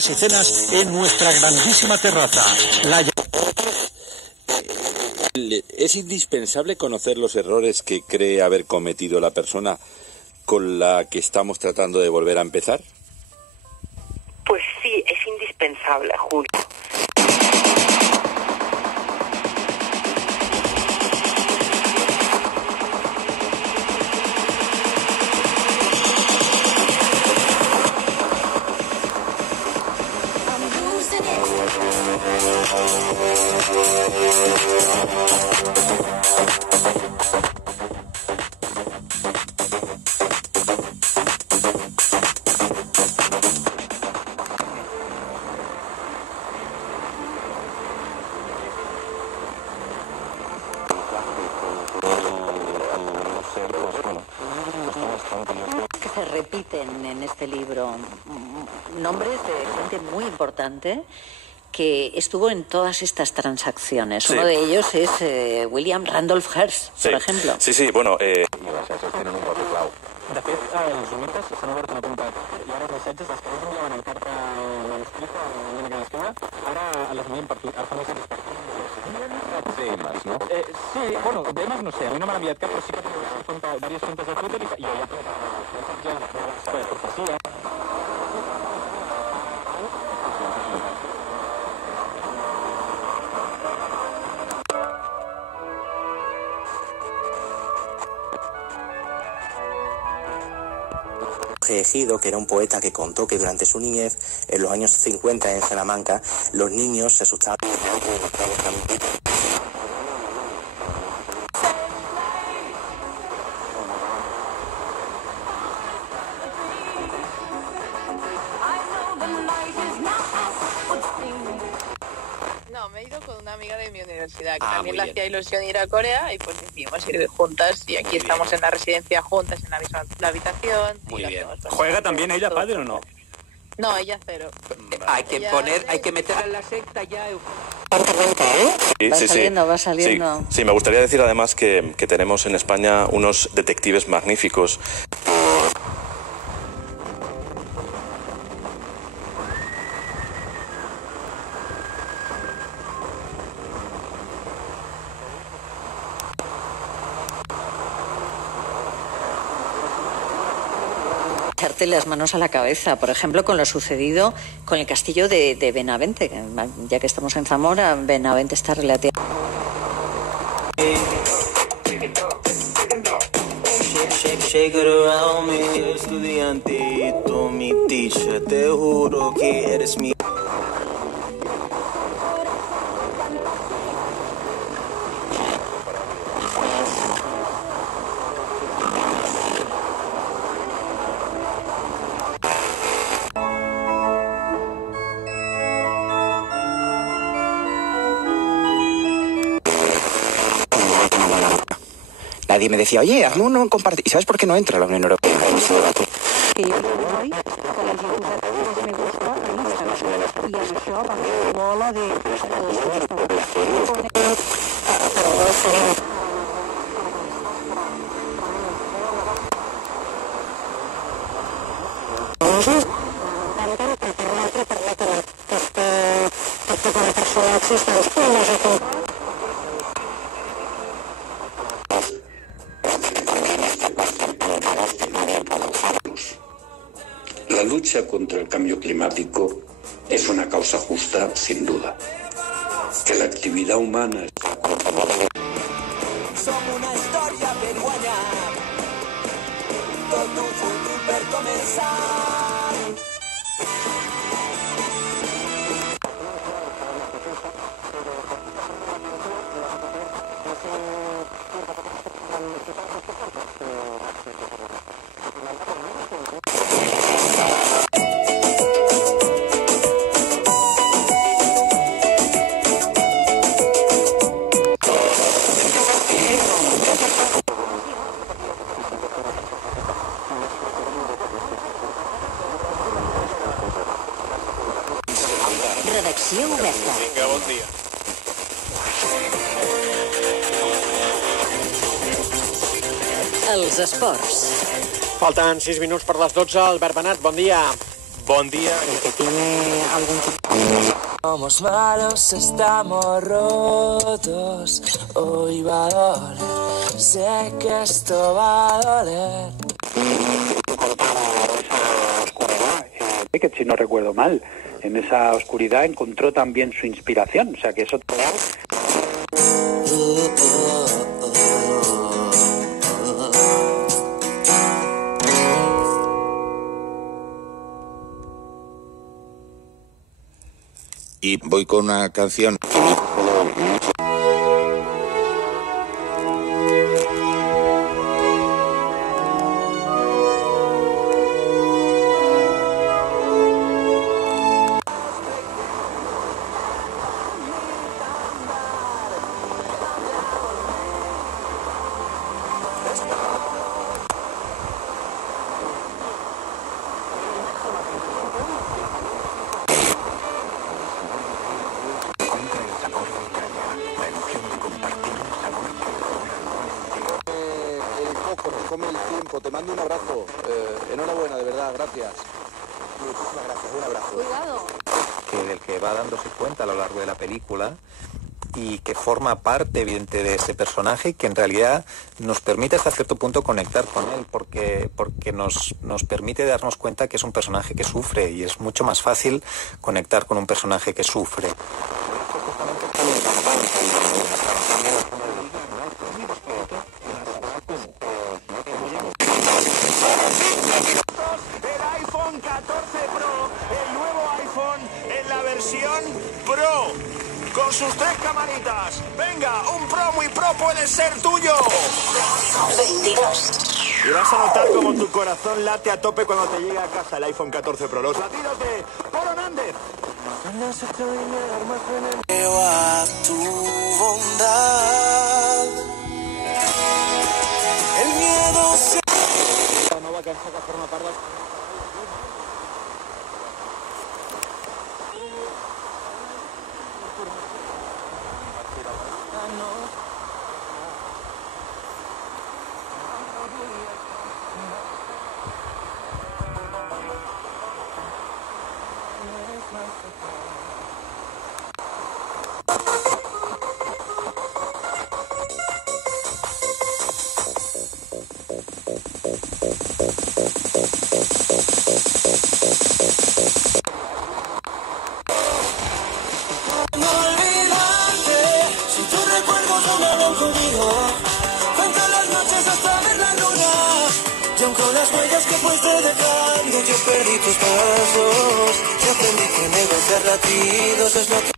comidas y cenas en nuestra grandísima terraza. ¿Es indispensable conocer los errores que cree haber cometido la persona con la que estamos tratando de volver a empezar? Pues sí, es indispensable, Julio. Que se repiten en este libro nombres de gente muy importante que estuvo en todas estas transacciones. Sí. Uno de ellos es William Randolph Hearst, Sí. por ejemplo. Sí, bueno... tenen un paper clau. De fet, els humites s'han obert una compta i ara els missatges, les que no enviaven en carta manuscrita o en una esquema, ara les envien per Twitter, fan missatges per Twitter. Temes, no? Sí, bueno, temes no sé, a mi no m'han enviat cap, però sí que tinc diversos comptes de Twitter i jo ja per profecia. Ejido, que era un poeta que contó que durante su niñez, en los años 50 en Salamanca, los niños se asustaban. No, me he ido con una amiga de mi universidad que Ah, también muy le bien. hacía ilusión ir a Corea y pues decidimos ir juntas y aquí estamos en la residencia juntas en la misma habitación. Muy bien. ¿Juega también ella pádel o no? No, ella cero. Hay que Ella- hay que meterla en la secta ya. Va saliendo. Sí, me gustaría decir además que tenemos en España unos detectives magníficos. Echarte las manos a la cabeza, por ejemplo, con lo sucedido con el castillo de Benavente. Ya que estamos en Zamora, Benavente está relativamente... Shake it around me, estudiantito, mi teacher, te juro que eres mi... Nadie me decía, oye, hazme un compartir. ¿Y sabes por qué no entra la Unión Europea? que jo vull que la gent us me gusta en Instagram. I amb això va fer bola de... La lucha contra el cambio climático es una causa justa, sin duda. Que la actividad humana... Som una història per guanyar, tot un futur per començar. Redacció oberta. Vinga, bon dia. Els esports. Falten 6 minuts per les 12. Albert Benat, bon dia. Bon día. El que tiene algún tipo... Somos malos, estamos rotos. Hoy va a doler. Sé que esto va a doler. Que si no recuerdo mal, en esa oscuridad encontró también su inspiración, o sea que eso... Y voy con una canción. Come el tiempo, te mando un abrazo. Enhorabuena, de verdad, gracias. Muchísimas gracias, un abrazo. Cuidado. Del que va dándose cuenta a lo largo de la película y que forma parte, evidente, de ese personaje y que en realidad nos permite hasta cierto punto conectar con él porque nos permite darnos cuenta que es un personaje que sufre y es mucho más fácil conectar con un personaje que sufre. El iPhone 14 Pro, el nuevo iPhone en la versión Pro, con sus 3 camaritas. Venga, un Pro muy pro puede ser tuyo. 22. Y vas a notar como tu corazón late a tope cuando te llegue a casa el iPhone 14 Pro. Los latidos de Polo Nández. Creo a tu bondad. El miedo se... No va que forma part del... Con las huellas que fuiste dejando, yo perdí tus pasos. Yo aprendí que negociar latidos es lo que...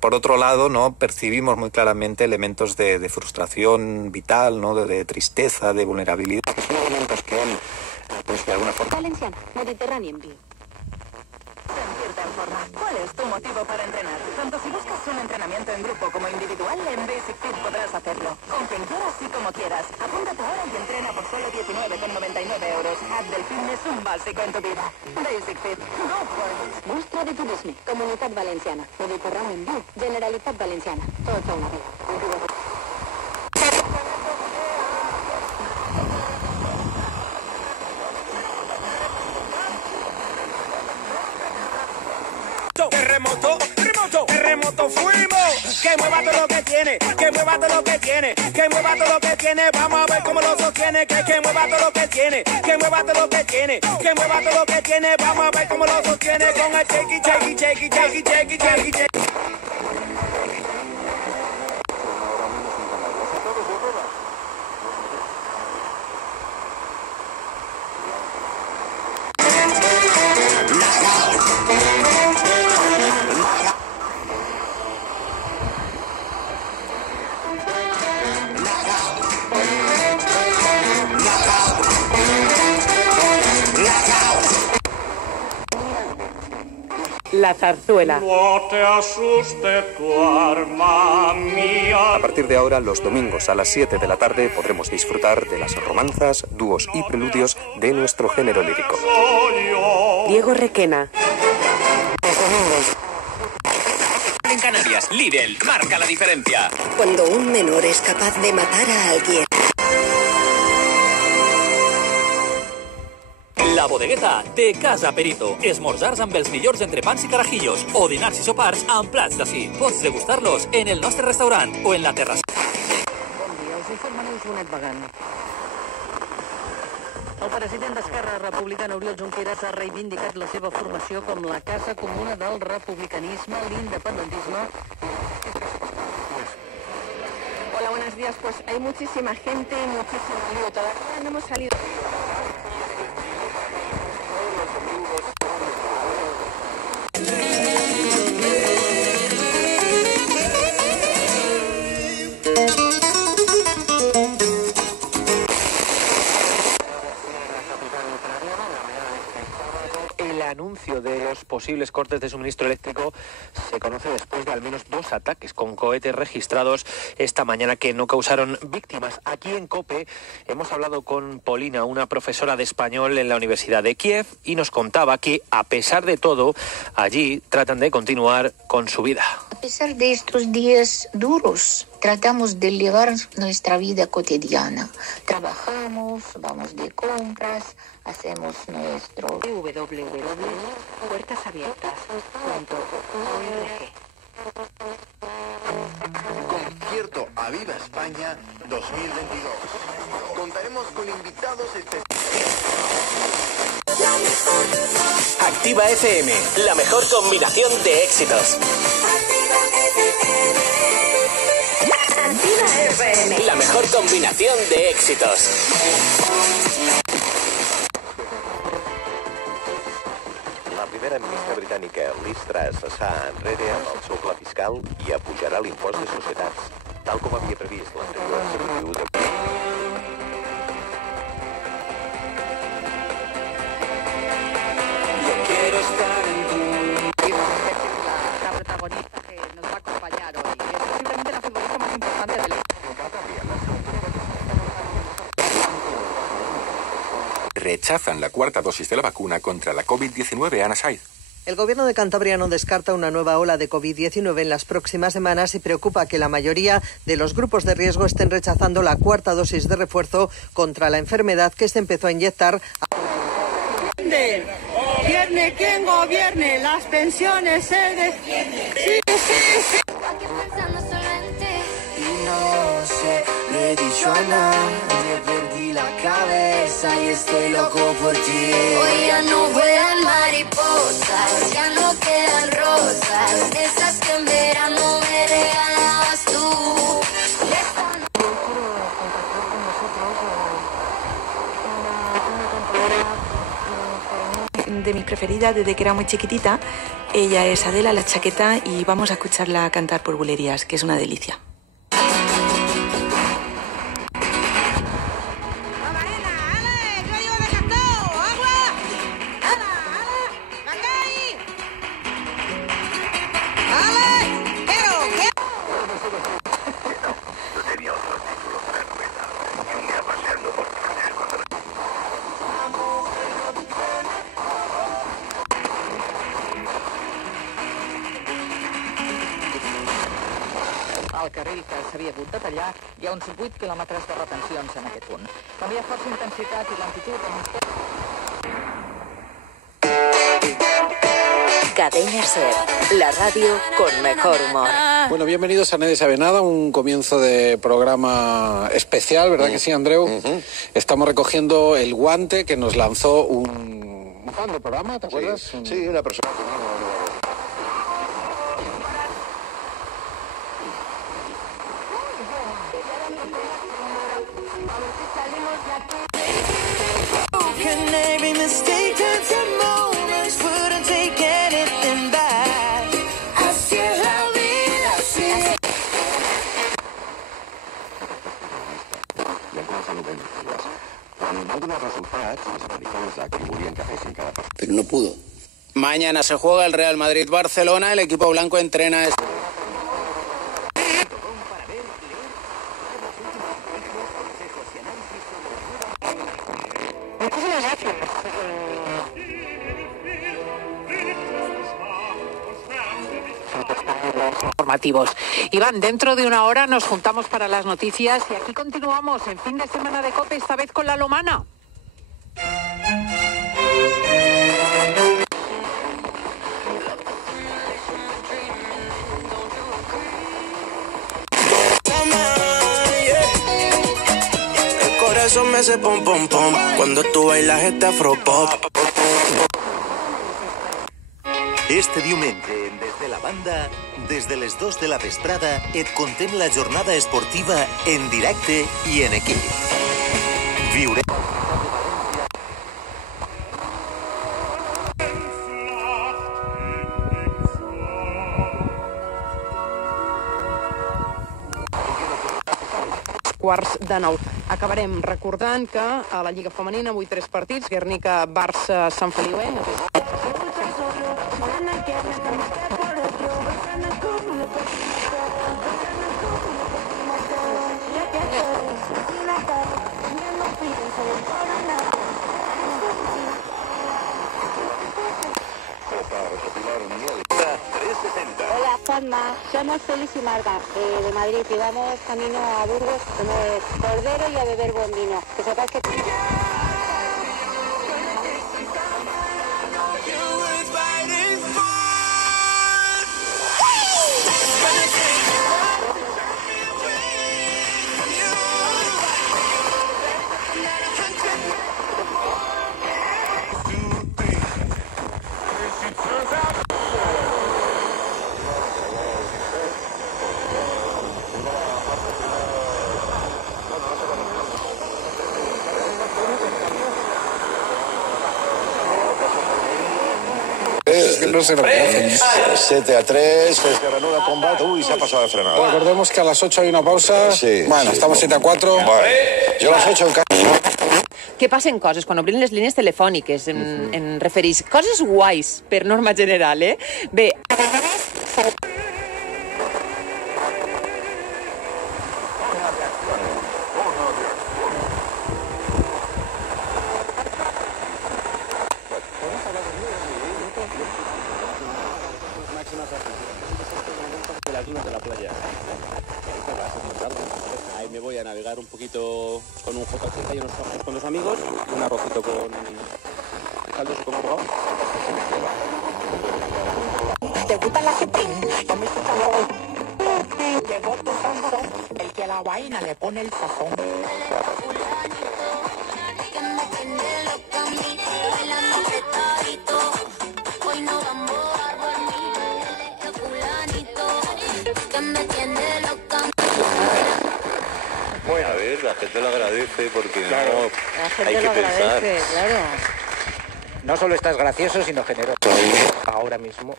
Por otro lado, ¿no? Percibimos muy claramente elementos de frustración vital, ¿no? De tristeza, de vulnerabilidad. Son elementos que él, pues de alguna forma... Valenciana, Mediterranean View. En forma. ¿Cuál es tu motivo para entrenar? Tanto si buscas un entrenamiento en grupo como individual, en Basic Fit podrás hacerlo. Con quien quieras y como quieras. Apúntate ahora y entrena por solo 19,99 euros. Haz del fitness un básico en tu vida. Basic Fit. Go for it. Mostra de turisme, Comunitat Valenciana, Mediterranean View, Generalitat Valenciana. Tot a una vegada. Terremoto, terremoto, terremoto fuimos. Que mueva todo lo que tiene, que mueva todo lo que tiene, que mueva todo lo que tiene. Vamos a ver cómo lo sostiene. Que mueva todo lo que tiene, que mueva todo lo que tiene, que mueva todo lo que tiene. Vamos a ver cómo lo sostiene con el shakey, shakey, shakey, shakey, shakey, shakey, shakey. la zarzuela. No te asuste tu arma mía. A partir de ahora, los domingos a las 7 de la tarde podremos disfrutar de las romanzas, dúos y preludios de nuestro género lírico. Diego Requena. En Canarias, Lidl marca la diferencia. Cuando un menor es capaz de matar a alguien. La Bodegueta de Casa Perito. Esmorzars amb els millors entrepans i carajillos o dinars i sopars amb plats d'ací. Pots degustar-los en el nostre restaurant o en la terrassa. Bon dia, us informa Neus Bonet Bagant. El president d'Esquerra Republicana, Oriol Junqueras, ha reivindicat la seva formació com la casa comuna del republicanisme, l'independentisme. Hola, buenos días. Pues hay muchísima gente, muchísimo lío. Todavía no hemos salido. El anuncio de los posibles cortes de suministro eléctrico se conoce después de al menos 2 ataques con cohetes registrados esta mañana que no causaron víctimas. Aquí en COPE hemos hablado con Polina, una profesora de español en la Universidad de Kiev, y nos contaba que, a pesar de todo, allí tratan de continuar con su vida. A pesar de estos días duros, tratamos de llevar nuestra vida cotidiana. Trabajamos, vamos de compras, hacemos nuestro www.puertasabiertas.org. Concierto a Viva España 2022. Contaremos con invitados especiales. Activa FM, la mejor combinación de éxitos. Activa FM. La mejor combinación de éxitos. La primera ministra britànica, Liz Truss, es fa enrere amb el seu pla fiscal i apujarà l'impost de societats, tal com havia previst l'anterior executiu de... Quiero estar en tu... La protagonista que nos va a acompañar hoy. Es posiblemente la futbolista más importante del... Rechazan la cuarta dosis de la vacuna contra la COVID-19, Ana Saiz. El gobierno de Cantabria no descarta una nueva ola de COVID-19 en las próximas semanas y preocupa que la mayoría de los grupos de riesgo estén rechazando la cuarta dosis de refuerzo contra la enfermedad que se empezó a inyectar. Gobierne quien gobierne, las pensiones se defienden. Sí, sí, sí. Aquí pensando solo en ti. Y no sé, le he dicho a nadie, perdí la cabeza y estoy loco por ti. Hoy ya no vuelan mariposas, ya no quedan rosas, esas que en verano me regalabas tú. De mis preferidas desde que era muy chiquitita. Ella es Adela La Chaqueta y vamos a escucharla cantar por bulerías, que es una delicia. Al carril que s'havia hagut de tallar, hi ha uns 8 quilòmetres de retencions en aquest punt. Canvia força intensitat i l'amplitud... Cadena SER, la radio con mejor humor. Bueno, bienvenidos a Nadie Sabe Nada, un comienzo de programa especial, ¿verdad que sí, Andreu? Estamos recogiendo el guante que nos lanzó un fan del programa, ¿te acuerdas? Sí, una persona que Pero no pudo. Mañana se juega el Real Madrid-Barcelona. El equipo blanco entrena... Informativos. Iván, dentro de una hora nos juntamos para las noticias y aquí continuamos en fin de semana de COPE, esta vez con la Lomana. El corazón me hace pom pom pom cuando tú bailas esta afropop. Este diumenge, des de la banda, des de les 2 de la vesprada, et contem la jornada esportiva en directe i en equip. Viurem... Quarts de 9. Acabarem recordant que a la Lliga Femenina avui 3 partits, Guernica, Barça, Sant Feliuenc. Hola Juanma, somos Félix y Marga de Madrid y vamos camino a Burgos a comer cordero y a beber buen vino. Que sepas que... No se lo conoce. 7-3, se reanuda el combate. Uy, se ha pasado de frenada. Recordemos que a las 8 hay una pausa. Sí, bueno, sí. estamos 7-4. Vale. Jo les he hecho en casa. Que passen coses quan obrim les línies telefòniques, en referís. Coses guais, per norma general, eh? Bé... Ahí me voy a navegar un poquito con un J80 y unos ojos con dos amigos, un arrocito con caldo con borrado. ¿Te gusta la gente? Yo me gusta llegó tu sazón, el que a la vaina le pone el sazón. Hoy no vamos a dormir, el fulanito que me tiene loca. Bueno, a ver, la gente lo agradece porque claro, no la gente hay que lo pensar. agradece, claro. No solo estás gracioso, sino generoso. Ahora mismo,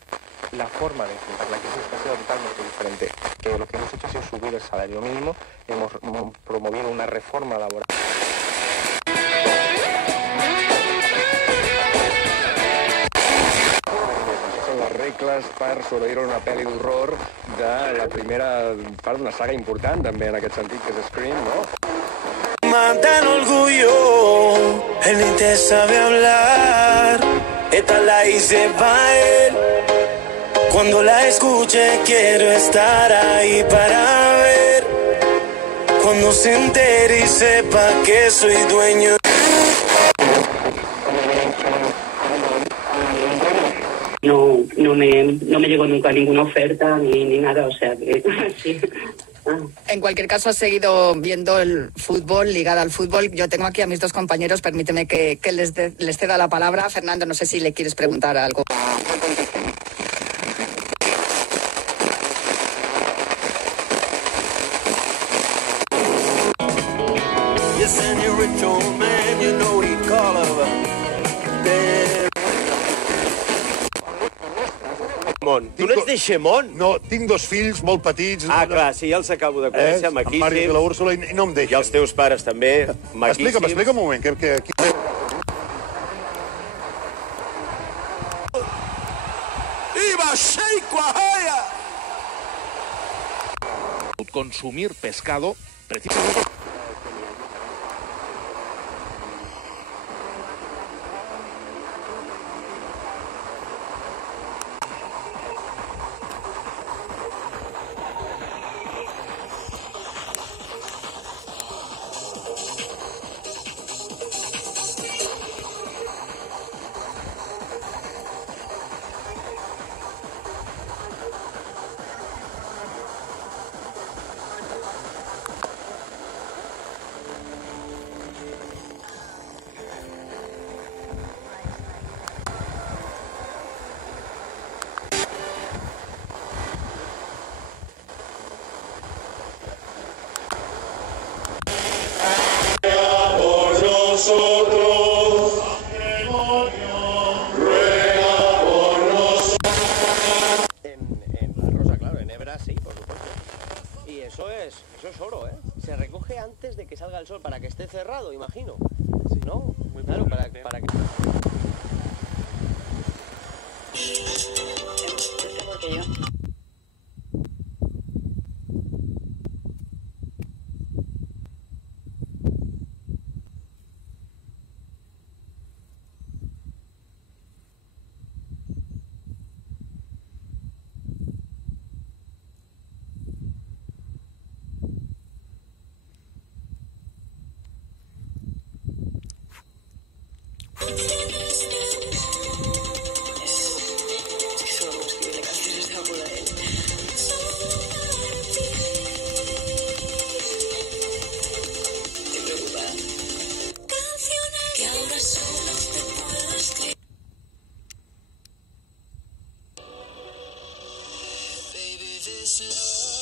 la forma de enfrentar la crisis ha sido totalmente diferente. Que lo que hemos hecho ha sido subir el salario mínimo, hemos promovido una reforma laboral. Són les regles per sobreviure una pel·li d'horror de la primera part d'una saga important, també en aquest sentit, que és Scream, no? Matan orgullo, él ni te sabe hablar. Esta la hice pa' él. Cuando la escuche quiero estar ahí para ver. Cuando se entere y sepa que soy dueño. No me llegó nunca ninguna oferta ni nada, o sea que sí. En cualquier caso, has seguido viendo el fútbol, ligada al fútbol. Yo tengo aquí a mis dos compañeros, permíteme que les ceda la palabra. Fernando, no sé si le quieres preguntar algo. Tu no ets de Xemont? No, tinc dos fills molt petits. Ah, clar, sí, ja els acabo de conèixer, maquíssims. En Marc i la Úrsula, i no em deixen. I els teus pares també, maquíssims. Explica'm un moment, que... consumir pescado precisamente. En La Rosa, claro, en Évora sí, por supuesto. Y eso es oro, ¿eh? Se recoge antes de que salga el sol, para que esté cerrado, imagino. ¿No? Muy claro, para que... This love